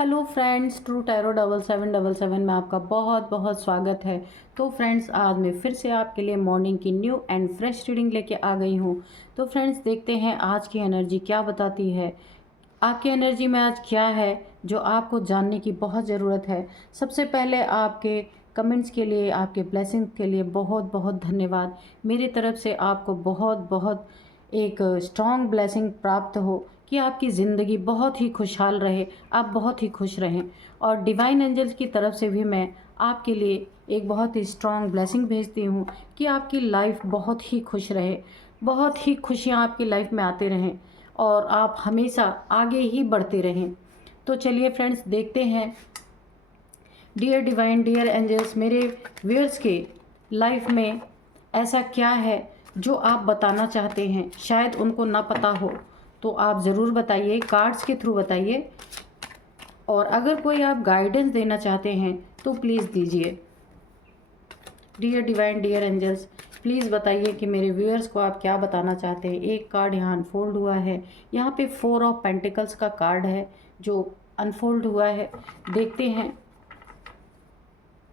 Hello friends, true tarot 7777 में आपका बहुत बहुत स्वागत है। तो फ्रेंड्स, आज मैं फिर से आपके लिए मॉर्निंग की न्यू एंड फ्रेश रीडिंग लेके आ गई हूँ। तो फ्रेंड्स, देखते हैं आज की एनर्जी क्या बताती है। आपकी एनर्जी में आज क्या है जो आपको जानने की बहुत ज़रूरत है। सबसे पहले आपके कमेंट्स के लिए, आपके ब्लेसिंग के लिए बहुत बहुत धन्यवाद। मेरी तरफ से आपको बहुत बहुत एक स्ट्रॉन्ग ब्लेसिंग प्राप्त हो कि आपकी ज़िंदगी बहुत ही खुशहाल रहे, आप बहुत ही खुश रहें। और डिवाइन एंजल्स की तरफ से भी मैं आपके लिए एक बहुत ही स्ट्रॉन्ग ब्लेसिंग भेजती हूँ कि आपकी लाइफ बहुत ही खुश रहे, बहुत ही खुशियाँ आपकी लाइफ में आते रहें और आप हमेशा आगे ही बढ़ते रहें। तो चलिए फ्रेंड्स, देखते हैं डियर डिवाइन, डियर एंजल्स, मेरे व्यूअर्स के लाइफ में ऐसा क्या है जो आप बताना चाहते हैं। शायद उनको ना पता हो तो आप ज़रूर बताइए, कार्ड्स के थ्रू बताइए। और अगर कोई आप गाइडेंस देना चाहते हैं तो प्लीज़ दीजिए। Dear divine, dear angels, please बताइए कि मेरे व्यूअर्स को आप क्या बताना चाहते हैं। एक कार्ड यहाँ अनफोल्ड हुआ है, यहाँ पे 4 ऑफ पेंटिकल्स का कार्ड है जो अनफोल्ड हुआ है। देखते हैं,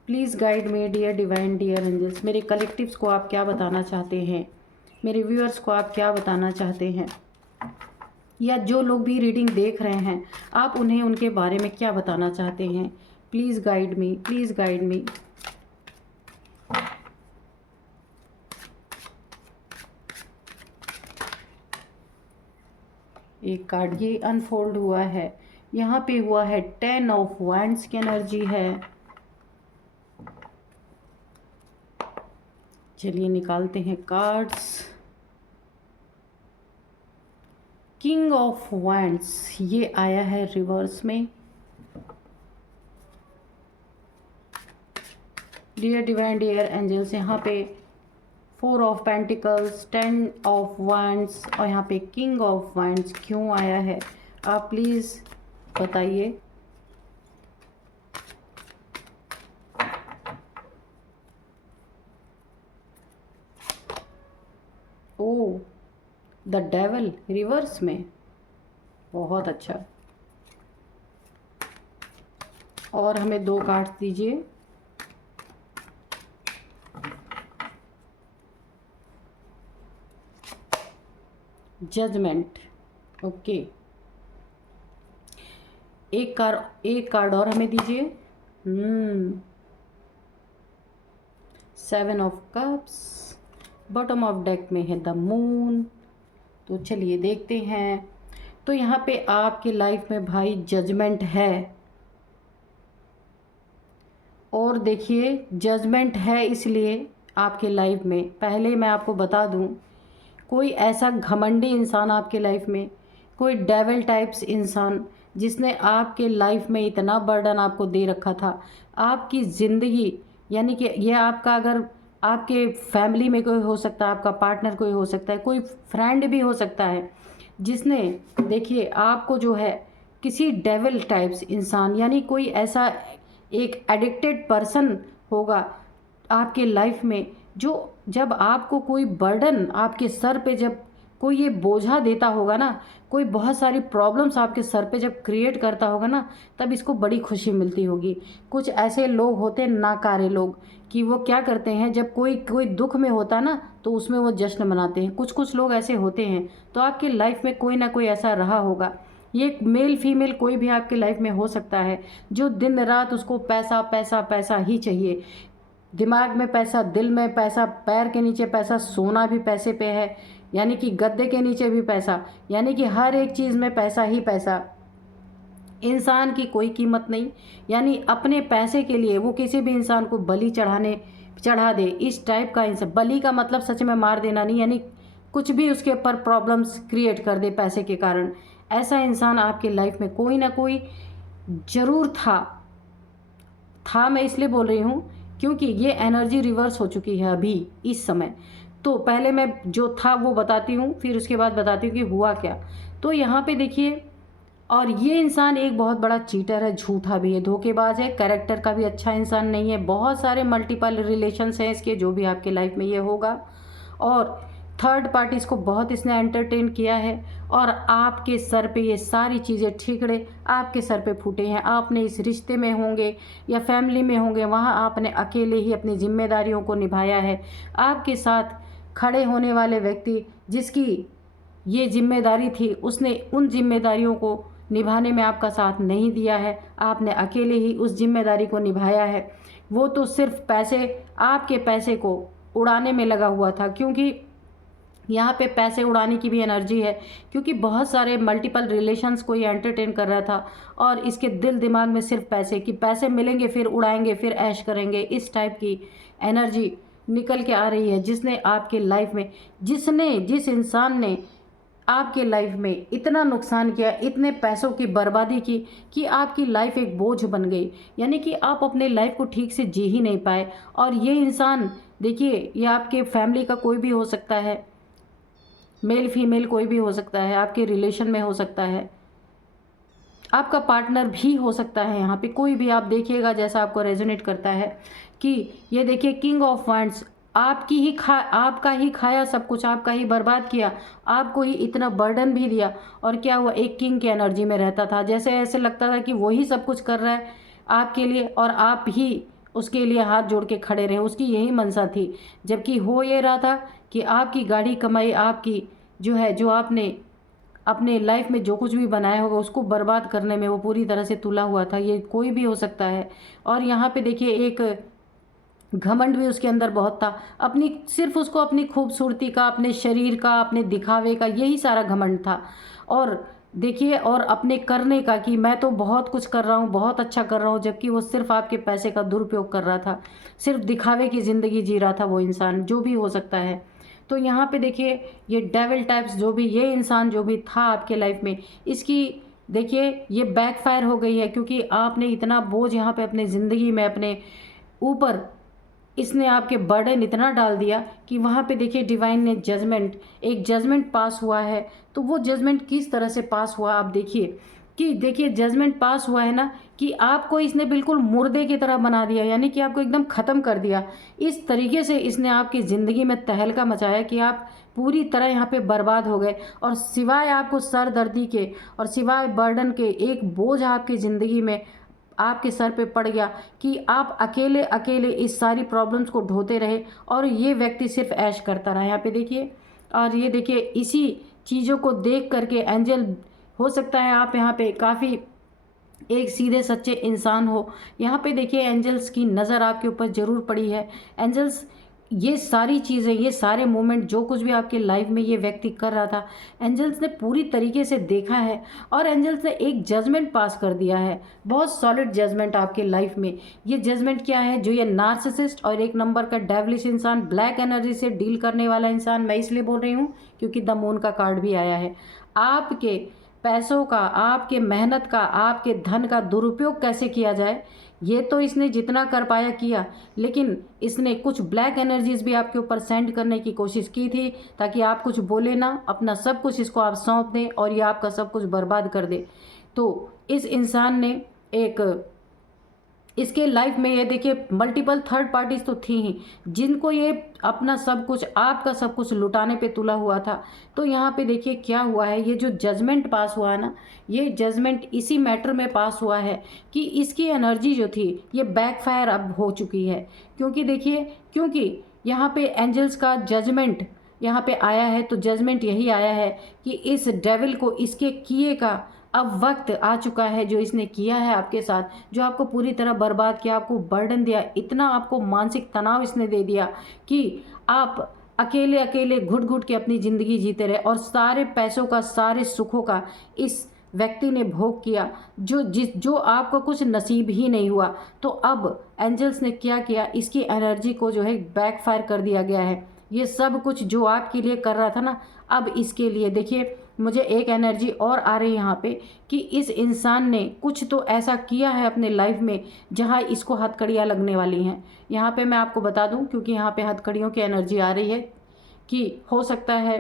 please guide me dear divine, dear angels, मेरे कलेक्टिव्स को आप क्या बताना चाहते हैं, मेरे व्यूअर्स को आप क्या बताना चाहते हैं, या जो लोग भी रीडिंग देख रहे हैं आप उन्हें उनके बारे में क्या बताना चाहते हैं। Please guide me, please guide मी। एक कार्ड ये अनफोल्ड हुआ है, यहाँ पे हुआ है 10 ऑफ वैंड्स की एनर्जी है। चलिए निकालते हैं कार्ड्स। किंग ऑफ वैंड्स ये आया है रिवर्स में। डियर डिवाइन, डियर एंजल्स, यहाँ पे 4 ऑफ पेंटिकल्स, 10 ऑफ वैंड्स और यहाँ पे किंग ऑफ वैंड्स क्यों आया है, आप प्लीज़ बताइए। ओ, द डेविल रिवर्स में, बहुत अच्छा। और हमें 2 कार्ड्स दीजिए। Judgement, okay. एक कार्ड और हमें दीजिए। 7 of cups, bottom of deck में है द मून। तो चलिए देखते हैं। तो यहाँ पे आपकी लाइफ में भाई जजमेंट है। और देखिए, जजमेंट है इसलिए आपके लाइफ में, पहले मैं आपको बता दूं, कोई ऐसा घमंडी इंसान आपके लाइफ में, कोई डेविल टाइप्स इंसान जिसने आपके लाइफ में इतना बर्डन आपको दे रखा था, आपकी ज़िंदगी, यानी कि ये आपका, अगर आपके फैमिली में कोई हो सकता है, आपका पार्टनर कोई हो सकता है, कोई फ्रेंड भी हो सकता है, जिसने, देखिए, आपको जो है किसी डेविल टाइप्स इंसान, यानी कोई ऐसा एक एडिक्टेड पर्सन होगा आपके लाइफ में, जो जब आपको कोई बर्डन आपके सर पे, जब कोई ये बोझा देता होगा ना, कोई बहुत सारी प्रॉब्लम्स आपके सर पे जब क्रिएट करता होगा ना, तब इसको बड़ी खुशी मिलती होगी। कुछ ऐसे लोग होते हैं नाकारे लोग कि वो क्या करते हैं, जब कोई कोई दुख में होता ना तो उसमें वो जश्न मनाते हैं। कुछ कुछ लोग ऐसे होते हैं। तो आपकी लाइफ में कोई ना कोई ऐसा रहा होगा, ये मेल फीमेल कोई भी आपके लाइफ में हो सकता है, जो दिन रात उसको पैसा पैसा पैसा ही चाहिए। दिमाग में पैसा, दिल में पैसा, पैर के नीचे पैसा, सोना भी पैसे पे है, यानी कि गद्दे के नीचे भी पैसा, यानी कि हर एक चीज़ में पैसा ही पैसा। इंसान की कोई कीमत नहीं, यानी अपने पैसे के लिए वो किसी भी इंसान को बलि चढ़ा दे, इस टाइप का इंसान। बलि का मतलब सच में मार देना नहीं, यानी कुछ भी उसके ऊपर प्रॉब्लम्स क्रिएट कर दे पैसे के कारण। ऐसा इंसान आपके लाइफ में कोई ना कोई ज़रूर था। मैं इसलिए बोल रही हूँ क्योंकि ये एनर्जी रिवर्स हो चुकी है अभी इस समय। तो पहले मैं जो था वो बताती हूँ, फिर उसके बाद बताती हूँ कि हुआ क्या। तो यहाँ पे देखिए, और ये इंसान एक बहुत बड़ा चीटर है, झूठा भी है, धोखेबाज है, कैरेक्टर का भी अच्छा इंसान नहीं है। बहुत सारे मल्टीपल रिलेशंस हैं इसके, जो भी आपके लाइफ में ये होगा। और थर्ड पार्टीज़ को बहुत इसने एंटरटेन किया है। और आपके सर पे ये सारी चीज़ें ठीकरे आपके सर पे फूटे हैं। आपने इस रिश्ते में होंगे या फैमिली में होंगे, वहाँ आपने अकेले ही अपनी जिम्मेदारियों को निभाया है। आपके साथ खड़े होने वाले व्यक्ति जिसकी ये जिम्मेदारी थी, उसने उन जिम्मेदारियों को निभाने में आपका साथ नहीं दिया है। आपने अकेले ही उस जिम्मेदारी को निभाया है। वो तो सिर्फ पैसे, आपके पैसे को उड़ाने में लगा हुआ था, क्योंकि यहाँ पे पैसे उड़ाने की भी एनर्जी है, क्योंकि बहुत सारे मल्टीपल रिलेशंस को ये एंटरटेन कर रहा था और इसके दिल दिमाग में सिर्फ पैसे कि पैसे मिलेंगे फिर उड़ाएंगे फिर ऐश करेंगे, इस टाइप की एनर्जी निकल के आ रही है। जिसने आपके लाइफ में, जिस इंसान ने आपके लाइफ में इतना नुकसान किया, इतने पैसों की बर्बादी की कि आपकी लाइफ एक बोझ बन गई, यानी कि आप अपने लाइफ को ठीक से जी ही नहीं पाए। और ये इंसान देखिए, ये आपके फैमिली का कोई भी हो सकता है, मेल फीमेल कोई भी हो सकता है, आपके रिलेशन में हो सकता है, आपका पार्टनर भी हो सकता है। यहाँ पे कोई भी आप देखिएगा जैसा आपको रेजोनेट करता है कि ये देखिए किंग ऑफ वांड्स, आपका ही खाया सब कुछ, आपका ही बर्बाद किया, आपको ही इतना बर्डन भी दिया। और क्या हुआ, एक किंग की एनर्जी में रहता था, जैसे ऐसे लगता था कि वही सब कुछ कर रहा है आपके लिए और आप ही उसके लिए हाथ जोड़ के खड़े रहे, उसकी यही मंशा थी। जबकि हो ये रहा था कि आपकी गाड़ी कमाई, आपकी जो है, जो आपने अपने लाइफ में जो कुछ भी बनाया होगा उसको बर्बाद करने में वो पूरी तरह से तुला हुआ था। ये कोई भी हो सकता है। और यहाँ पे देखिए एक घमंड भी उसके अंदर बहुत था, अपनी सिर्फ उसको अपनी खूबसूरती का, अपने शरीर का, अपने दिखावे का, यही सारा घमंड था। और देखिए, और अपने करने का कि मैं तो बहुत कुछ कर रहा हूँ, बहुत अच्छा कर रहा हूँ, जबकि वो सिर्फ आपके पैसे का दुरुपयोग कर रहा था, सिर्फ दिखावे की ज़िंदगी जी रहा था वो इंसान, जो भी हो सकता है। तो यहाँ पे देखिए ये डेविल टाइप्स, जो भी ये इंसान जो भी था आपके लाइफ में, इसकी देखिए ये बैकफायर हो गई है, क्योंकि आपने इतना बोझ यहाँ पे अपने ज़िंदगी में अपने ऊपर, इसने आपके बर्डन इतना डाल दिया कि वहाँ पे देखिए डिवाइन ने एक जजमेंट पास हुआ है। तो वो जजमेंट किस तरह से पास हुआ आप देखिए, कि देखिए जजमेंट पास हुआ है ना, कि आपको इसने बिल्कुल मुर्दे की तरह बना दिया, यानी कि आपको एकदम ख़त्म कर दिया। इस तरीके से इसने आपकी ज़िंदगी में तहलका मचाया कि आप पूरी तरह यहाँ पे बर्बाद हो गए। और सिवाय आपको सर दर्दी के और सिवाय बर्डन के एक बोझ आपकी ज़िंदगी में आपके सर पे पड़ गया कि आप अकेले अकेले इस सारी प्रॉब्लम्स को ढोते रहे और ये व्यक्ति सिर्फ ऐश करता रहा। यहाँ पे देखिए, और ये देखिए इसी चीज़ों को देख करके एंजल, हो सकता है आप यहाँ पे काफ़ी एक सीधे सच्चे इंसान हो, यहाँ पे देखिए एंजल्स की नज़र आपके ऊपर ज़रूर पड़ी है। एंजल्स ये सारी चीज़ें, ये सारे मोमेंट, जो कुछ भी आपके लाइफ में ये व्यक्ति कर रहा था, एंजल्स ने पूरी तरीके से देखा है और एंजल्स ने एक जजमेंट पास कर दिया है, बहुत सॉलिड जजमेंट आपके लाइफ में। ये जजमेंट क्या है, जो ये नार्सिसिस्ट और एक नंबर का डेविलिश इंसान, ब्लैक एनर्जी से डील करने वाला इंसान, मैं इसलिए बोल रही हूँ क्योंकि द मून का कार्ड भी आया है। आपके पैसों का, आपके मेहनत का, आपके धन का दुरुपयोग कैसे किया जाए, ये तो इसने जितना कर पाया किया, लेकिन इसने कुछ ब्लैक एनर्जीज भी आपके ऊपर सेंड करने की कोशिश की थी ताकि आप कुछ बोले ना, अपना सब कुछ इसको आप सौंप दें और ये आपका सब कुछ बर्बाद कर दे। तो इस इंसान ने एक, इसके लाइफ में ये देखिए मल्टीपल थर्ड पार्टीज तो थी ही जिनको ये अपना सब कुछ, आपका सब कुछ लुटाने पे तुला हुआ था। तो यहाँ पे देखिए क्या हुआ है, ये जो जजमेंट पास हुआ है ना, ये जजमेंट इसी मैटर में पास हुआ है कि इसकी एनर्जी जो थी ये बैकफायर अब हो चुकी है। क्योंकि देखिए, क्योंकि यहाँ पे एंजल्स का जजमेंट यहाँ पे आया है, तो जजमेंट यही आया है कि इस डेविल को, इसके किए का अब वक्त आ चुका है, जो इसने किया है आपके साथ, जो आपको पूरी तरह बर्बाद किया, आपको बर्डन दिया, इतना आपको मानसिक तनाव इसने दे दिया कि आप अकेले अकेले घुट घुट के अपनी ज़िंदगी जीते रहे और सारे पैसों का, सारे सुखों का इस व्यक्ति ने भोग किया, जो आपको कुछ नसीब ही नहीं हुआ। तो अब एंजल्स ने क्या किया, इसकी एनर्जी को जो है बैकफायर कर दिया गया है। ये सब कुछ जो आपके लिए कर रहा था ना, अब इसके लिए देखिए मुझे एक एनर्जी और आ रही है यहाँ पे कि इस इंसान ने कुछ तो ऐसा किया है अपने लाइफ में जहाँ इसको हथकड़ियाँ लगने वाली हैं। यहाँ पे मैं आपको बता दूँ, क्योंकि यहाँ पे हथकड़ियों की एनर्जी आ रही है कि हो सकता है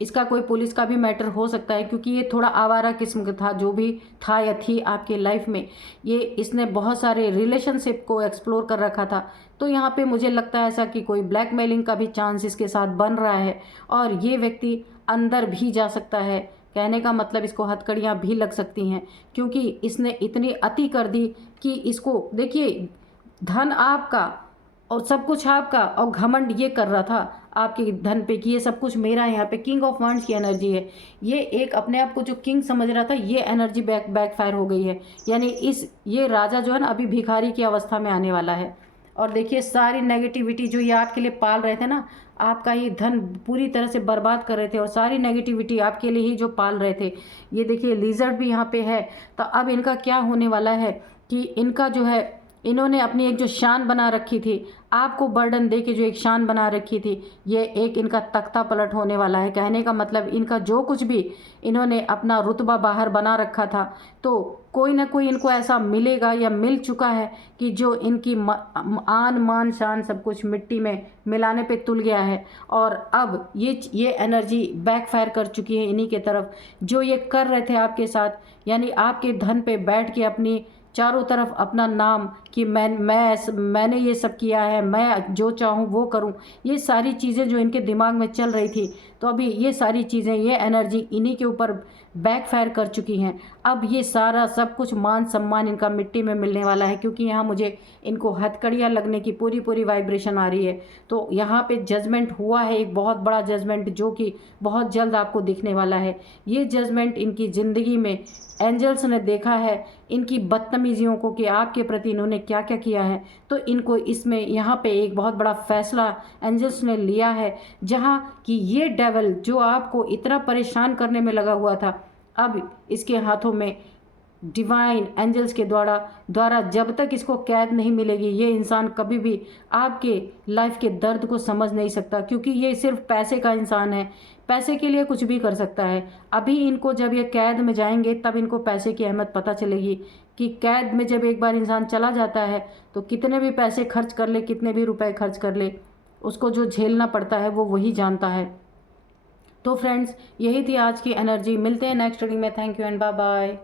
इसका कोई पुलिस का भी मैटर हो सकता है, क्योंकि ये थोड़ा आवारा किस्म का था, जो भी था या थी आपके लाइफ में। ये इसने बहुत सारे रिलेशनशिप को एक्सप्लोर कर रखा था। तो यहाँ पे मुझे लगता है ऐसा कि कोई ब्लैकमेलिंग का भी चांस इसके साथ बन रहा है, और ये व्यक्ति अंदर भी जा सकता है। कहने का मतलब इसको हथकड़ियाँ भी लग सकती हैं, क्योंकि इसने इतनी अति कर दी कि इसको देखिए, धन आपका और सब कुछ आपका, और घमंड ये कर रहा था आपके धन पे कि ये सब कुछ मेरा है। यहाँ पे किंग ऑफ वांड्स की एनर्जी है। ये एक अपने आप को जो किंग समझ रहा था, ये एनर्जी बैकफायर हो गई है। यानी ये राजा जो है ना, अभी भिखारी की अवस्था में आने वाला है। और देखिए, सारी नेगेटिविटी जो ये आपके लिए पाल रहे थे ना, आपका ये धन पूरी तरह से बर्बाद कर रहे थे, और सारी नेगेटिविटी आपके लिए ही जो पाल रहे थे। ये देखिए, लिजर्ड भी यहाँ पे है। तो अब इनका क्या होने वाला है कि इनका जो है, इन्होंने अपनी एक जो शान बना रखी थी, आपको बर्डन दे के जो एक शान बना रखी थी, ये एक इनका तख्ता पलट होने वाला है। कहने का मतलब, इनका जो कुछ भी इन्होंने अपना रुतबा बाहर बना रखा था, तो कोई ना कोई इनको ऐसा मिलेगा या मिल चुका है कि जो इनकी आन मान शान सब कुछ मिट्टी में मिलाने पे तुल गया है। और अब ये एनर्जी बैकफायर कर चुकी है इन्हीं के तरफ, जो ये कर रहे थे आपके साथ। यानी आपके धन पे बैठ के अपनी चारों तरफ अपना नाम कि मैंने ये सब किया है, मैं जो चाहूँ वो करूँ, ये सारी चीज़ें जो इनके दिमाग में चल रही थी, तो अभी ये सारी चीज़ें, ये एनर्जी इन्हीं के ऊपर बैकफायर कर चुकी हैं। अब ये सारा सब कुछ मान सम्मान इनका मिट्टी में मिलने वाला है, क्योंकि यहाँ मुझे इनको हथकड़ियाँ लगने की पूरी वाइब्रेशन आ रही है। तो यहाँ पे जजमेंट हुआ है, एक बहुत बड़ा जजमेंट, जो कि बहुत जल्द आपको दिखने वाला है। ये जजमेंट इनकी ज़िंदगी में एंजल्स ने देखा है, इनकी बदतमीजियों को, कि आपके प्रति इन्होंने क्या क्या किया है। तो इनको इसमें यहाँ पे एक बहुत बड़ा फैसला एंजल्स ने लिया है, जहाँ कि ये डेविल जो आपको इतना परेशान करने में लगा हुआ था, अब इसके हाथों में डिवाइन एंजल्स के द्वारा जब तक इसको कैद नहीं मिलेगी, ये इंसान कभी भी आपके लाइफ के दर्द को समझ नहीं सकता, क्योंकि ये सिर्फ पैसे का इंसान है, पैसे के लिए कुछ भी कर सकता है। अभी इनको जब ये कैद में जाएंगे, तब इनको पैसे की अहमियत पता चलेगी कि कैद में जब एक बार इंसान चला जाता है, तो कितने भी पैसे खर्च कर ले, कितने भी रुपए खर्च कर ले, उसको जो झेलना पड़ता है वो वही जानता है। तो फ्रेंड्स, यही थी आज की एनर्जी। मिलते हैं नेक्स्ट रीडिंग में। Thank you and bye bye.